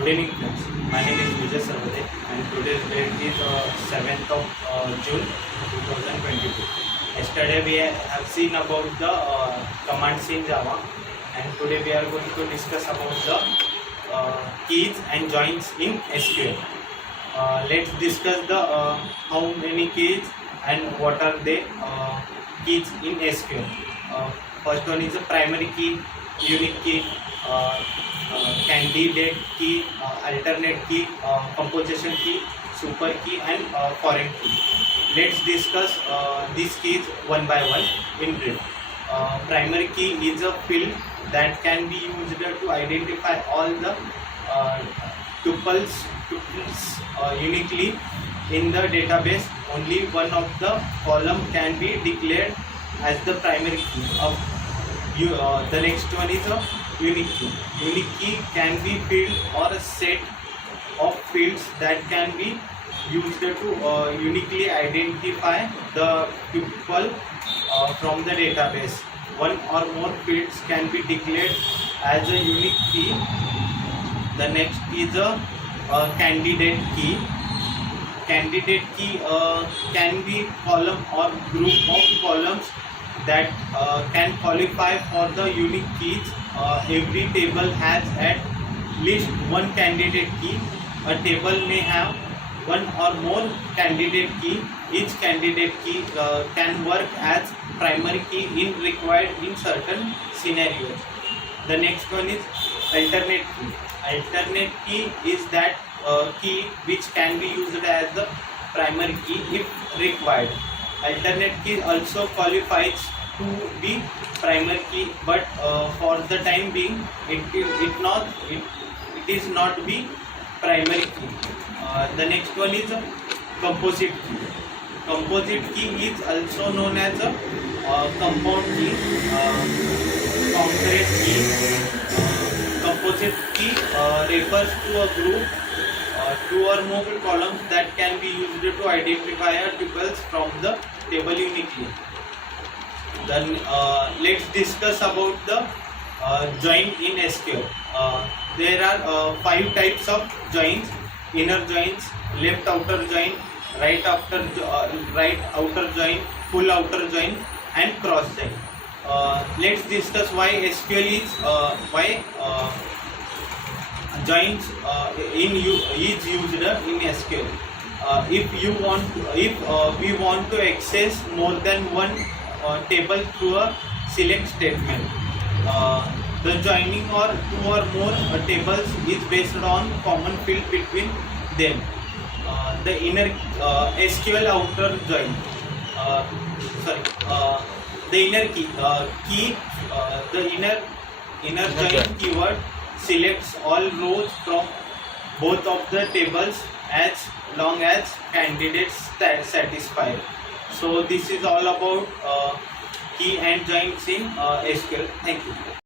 Good evening, friends. My name is Vijay Sarvade, and today's date is 7th of June 2022. Yesterday we have seen about the commands in Java, and today we are going to discuss about the keys and joins in SQL. Let's discuss the how many keys and what are the keys in SQL. First one is the primary key, unique key, candidate key, alternate key, composition key, super key, and foreign key. Let's discuss these keys one by one in brief. Primary key is a field that can be used to identify all the tuples uniquely in the database. Only one of the column can be declared as the primary key of the next one is a unique key. Unique key can be field or a set of fields that can be used to uniquely identify the tuple from the database. One or more fields can be declared as a unique key. The next is a candidate key. Candidate key can be column or group of columns that can qualify for the unique keys. Every table has at least one candidate key. A table may have one or more candidate key. Each candidate key can work as primary key in required in certain scenarios. The next one is alternate key. Alternate key is that key which can be used as the primary key if required. Alternate key also qualifies to be primary key, but for the time being it is not be primary key. The next one is a composite key. Composite key is also known as a compound key, concrete key. Composite key refers to a group, two or more columns that can be used to identify tuples from the table uniquely. Then let's discuss about the join in SQL. There are 5 types of joins: inner joins, left outer join, right outer join, full outer join, and cross join. Let's discuss why SQL is joins is used in SQL. If we want to access more than one table through a select statement, the joining or two or more tables is based on common field between them. The inner SQL outer join, the inner key, the inner join keyword selects all rows from both of the tables as long as candidates satisfy. So this is all about key and joins in SQL. Thank you.